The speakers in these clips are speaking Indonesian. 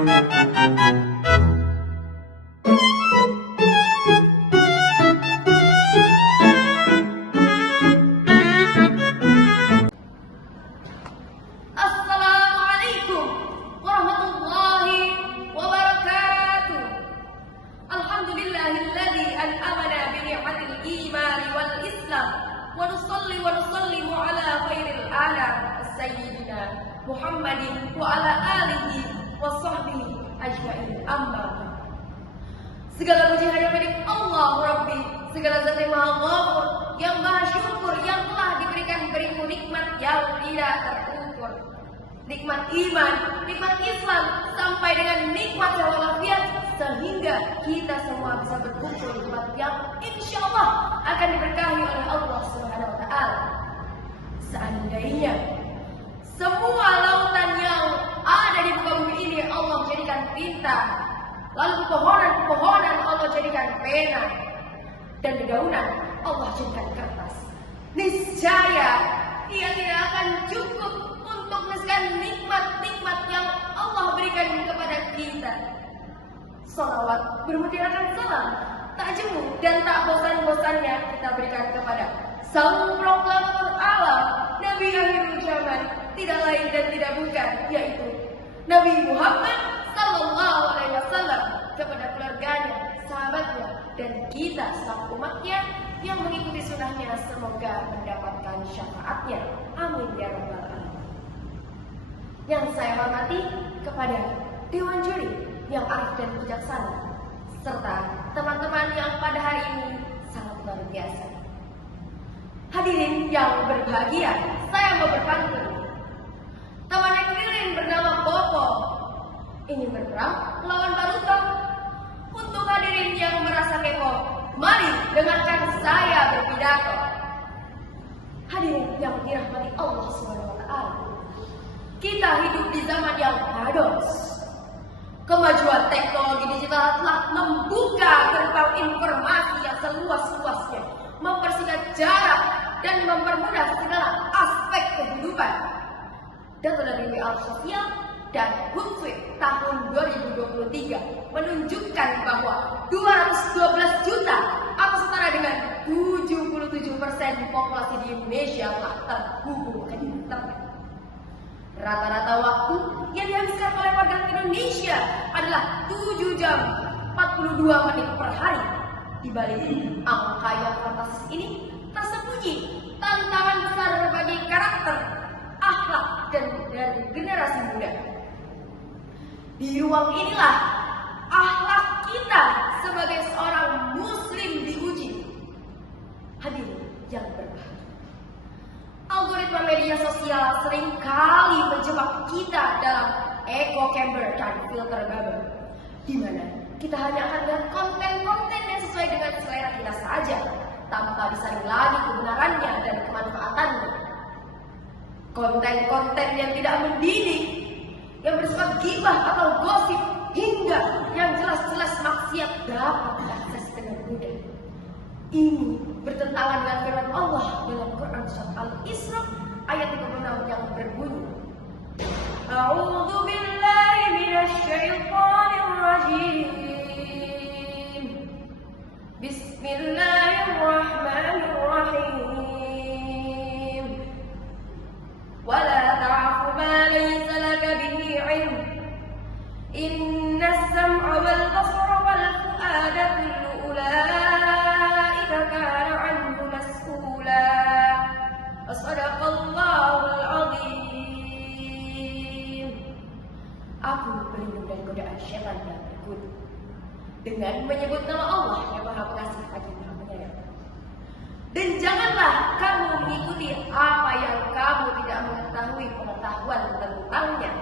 Assalamualaikum warahmatullahi wabarakatuh. Alhamdulillahilladzi an'amana bi ni'matil iman wal islam wa nusallimu ala khairil anam sayyidina Muhammadin wa ala alihi wa sahbihi ajma'in. Amma ba'd. Segala puji hanya milik Allah Rabbi, segala zat yang maha ghafur, yang maha syukur, yang telah diberikan beriku nikmat yang tidak terukur. Nikmat iman, nikmat Islam, sampai dengan nikmat walafiat, sehingga kita semua bisa berkumpul di tempat yang insya Allah akan diberkahi oleh Allah Subhanahu wa Ta'ala. Seandainya semua lautan yang ada di muka bumi ini Allah jadikan tinta, lalu pepohonan Allah jadikan pena, dan dedaunan Allah jadikan kertas, niscaya ia tidak akan cukup untuk menyelesaikan nikmat-nikmat yang Allah berikan kepada kita. Salawat bermutiarakan salam, tak jemu dan tak bosan-bosannya kita berikan kepada sang proklamator alam, Nabi akhir zaman, tidak lain dan tidak bukan, yaitu Nabi Muhammad sallallahu alaihi wasallam, kepada keluarganya, sahabatnya, dan kita sang umatnya yang mengikuti sunnahnya, semoga mendapatkan syafaatnya. Amin ya rabbal alamin. Yang saya hormati kepada Dewan Juri yang arif dan bijaksana, serta teman-teman yang pada hari ini sangat luar biasa. Hadirin yang berbahagia, saya mau berpantun. Teman yang keliling bernama Bopo ingin berperang melawan Baruto. Untuk hadirin yang merasa kepo, mari dengarkan saya berpidato. Hadirin yang dirahmati Allah Subhanahu wa Ta'ala, kita hidup di zaman yang paradoks. Kemajuan teknologi digital telah membuka gerbang informasi yang seluas-luasnya, mempersingkat jarak dan mempermudah segala aspek kehidupan. Data dari WA Sosial dan Hootsuite tahun 2023 menunjukkan bahwa 212 juta atau setara dengan 77% populasi di Indonesia telah terhubung ke internet. Rata-rata waktu yang dihabiskan oleh warga Indonesia adalah 7 jam 42 menit per hari. Di balik angka yang fantastis ini tersembunyi tantangan besar bagi karakter, akhlak, dan dari generasi muda. Di ruang inilah akhlak kita sebagai seorang muslim diuji. Hadirin yang berbahagia, algoritma media sosial seringkali menjebak kita dalam echo chamber dan filter bubble, di mana kita hanya akan melihat konten-konten yang sesuai dengan selera kita saja, tanpa disaring lagi kebenarannya dan kemanfaatannya. Konten-konten yang tidak mendidik, yang bersifat ghibah atau gosip, hingga yang jelas-jelas maksiat dapat diakses dengan mudah. Ini bertentangan dengan firman Allah dalam Quran surat Al-Isra ayat 36 yang berbunyi, A'udzu billahi minasy syaithanir rajim. Bismillahirrahmanirrahim. Wala ta'fu ma laysa laka bihi 'ilm. Innas sam'a wal basara wal fu'ada kullu ulaika kana 'anhu mas'ula. Shadaqallahul 'azim. Aku berlindung dari godaan syaitan yang berkutu dengan menyebut nama Allah yang Maha Pengasih lagi Maha Penyayang. Dan janganlah kamu mengikuti apa yang kamu tidak mengetahui pengetahuan tentangnya.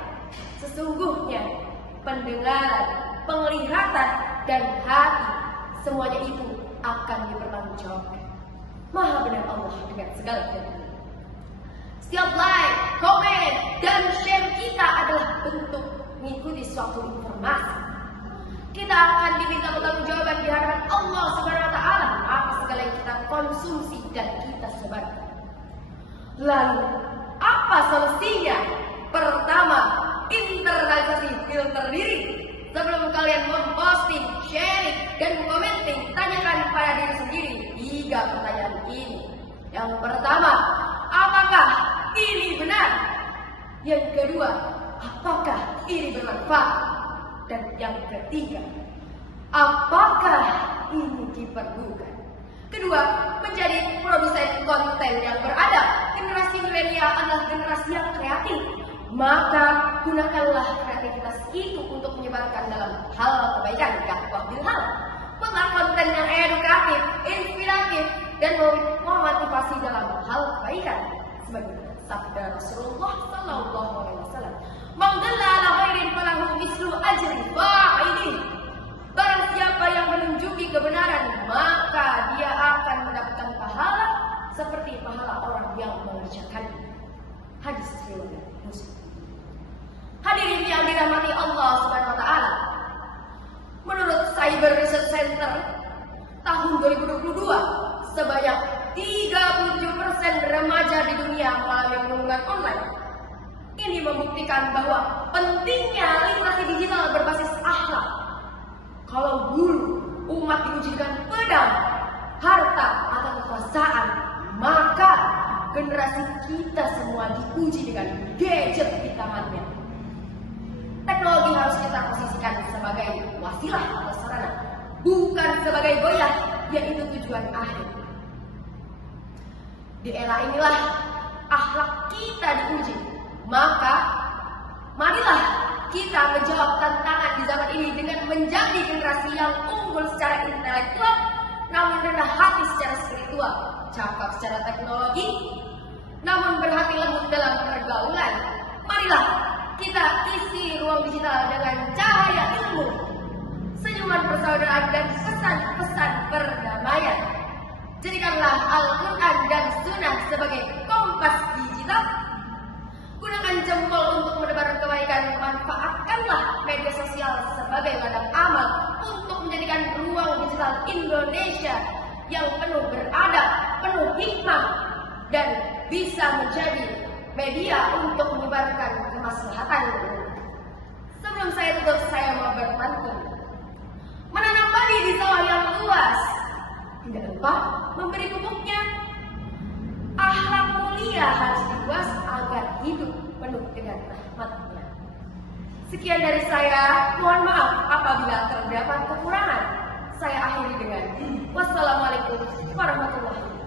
Sesungguhnya pendengaran, penglihatan, dan hati, semuanya itu akan dipertanggungjawabkan. Maha benar Allah dengan segala firman. Setiap like, komen, dan share kita adalah bentuk mengikuti suatu informasi. Kita akan diminta pertanggungjawaban di hadapan Allah Subhanahu wa Ta'ala atas segala yang kita konsumsi dan kita sebarkan. Lalu, apa solusinya? Pertama, internalisasi filter diri. Sebelum kalian memposting, sharing, dan commenting, tanyakan pada diri sendiri 3 pertanyaan ini. Yang pertama, apakah ini benar? Yang kedua, apakah ini bermanfaat? Dan yang ketiga, apakah ini diperlukan? Kedua, menjadi produsen konten yang beradab. Generasi milenial adalah generasi yang kreatif. Maka gunakanlah kreativitas itu untuk menyebarkan dalam hal kebaikan, dakwah bil hal. Buatlah konten yang edukatif, inspiratif, dan memotivasi dalam hal kebaikan. Sebagai sabda Rasulullah Sallallahu Alaihi Wasallam, "Man dalla ala khairin falahu mislu ajri fa'ilih." Barang siapa yang menunjuki kebenaran, maka dia akan mendapatkan pahala seperti pahala orang yang mengerjakannya. Hadis riwayat Muslim. Hadirin yang dirahmati Allah Subhanahu wa taala. Menurut Cyber Research Center tahun 2022, sebanyak 37% remaja di dunia mengalami perundungan online. Ini membuktikan bahwa pentingnya literasi digital berbasis akhlak. Kalau dulu umat diuji dengan pedang, harta, atau kekuasaan, maka generasi kita semua diuji dengan gadget di tangannya. Teknologi harus kita posisikan sebagai wasilah atau sarana, bukan sebagai goyah, yaitu tujuan akhir. Di era inilah akhlak kita diuji. Maka marilah kita menjawab tantangan di zaman ini dengan menjadi generasi yang unggul secara intelektual, namun rendah hati secara spiritual, cakap secara teknologi, namun berhati lembut dalam pergaulan. Marilah kita isi ruang digital dengan cahaya ilmu, senyuman persaudaraan, dan pesan-pesan perdamaian. Jadikanlah Al-Quran dan Sunnah sebagai kompas digital. Gunakan jempol untuk menebar kebaikan. Manfaatkanlah media sosial sebagai ladang amal untuk menjadikan ruang digital Indonesia yang penuh beradab, penuh hikmah, dan bisa menjadi media untuk menyebarkan kemaslahatan. Sebelum saya tutup, saya mau berpantun. Menanam padi di sawah yang luas, tidak lupa memberi pupuknya. Akhlak mulia harus dibuat agar hidup penuh dengan rahmatnya. Sekian dari saya, mohon maaf apabila terdapat kekurangan. Saya akhiri dengan wassalamualaikum warahmatullahi wabarakatuh.